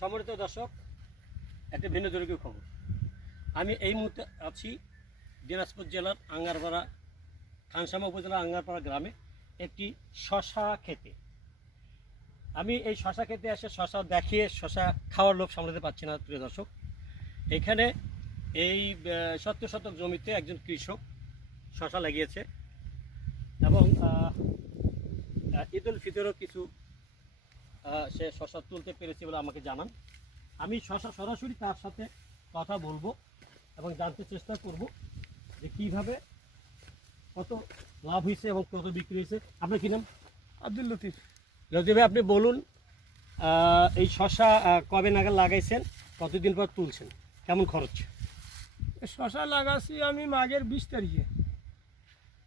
সম্মানিত দর্শক, একটা ভিন্ন জরুরি খবর। আমি এই মুহূর্তে আছি দিনাজপুর জেলার আঙ্গারপাড়া, খানসামা উপজেলার আঙ্গারপাড়া গ্রামে একটি শশা খেতে। আমি এই শশা খেতে এসে শশা দেখিয়ে শশা খাওয়ার লোভ সামলাতে পারছি না। প্রিয় দর্শক, এখানে এই শত শতক জমিতে একজন কৃষক শশা লাগিয়েছে এবং ঈদ উল ফিতরেও কিছু সে শশা তুলতে পেরেছে বলে আমাকে জানান। আমি শশা সরাসরি তার সাথে কথা বলবো এবং জানতে চেষ্টা করব যে কীভাবে কত লাভ হয়েছে এবং কত বিক্রি হয়েছে। আপনার কী নাম? আব্দুল লতিফ। লতিফ ভাই, আপনি বলুন এই শশা কবে নাগাদ লাগাইছেন, কতদিন পর তুলছেন, কেমন খরচ? শশা লাগাচ্ছি আমি মাঘের 20 তারিখে,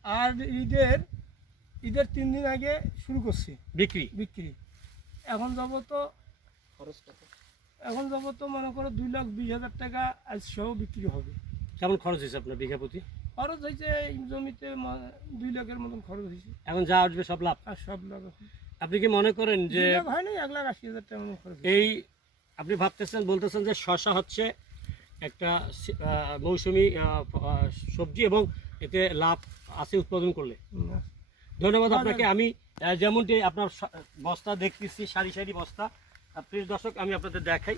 আর ঈদের 3 দিন আগে শুরু করছি বিক্রি। এখন যাব তো খরচ কত? এখন যাব তো মনে করো 2,20,000 টাকা আজ সহ বিক্রি হবে। কেমন খরচ হয়েছে আপনার বিঘা প্রতি? খরচ হয়েছে এই জমিতে 2 লাখের মতন খরচ হয়েছে। এখন যা আসবে সব লাভ? আর সব লাভ। আপনি কি মনে করেন যে হয় না 1,80,000 টাকা মতন খরচ? এই আপনি বলতেছেন যে শশা হচ্ছে একটা মৌসুমি সবজি এবং এতে লাভ আছে উৎপাদন করলে? ধন্যবাদ আপনাকে। আমি যেমনটি আপনার বস্তা দেখতেছি, সারি সারি বস্তা। প্রিয় দর্শক, আমি আপনাদের দেখাই।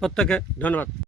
প্রত্যেকে ধন্যবাদ।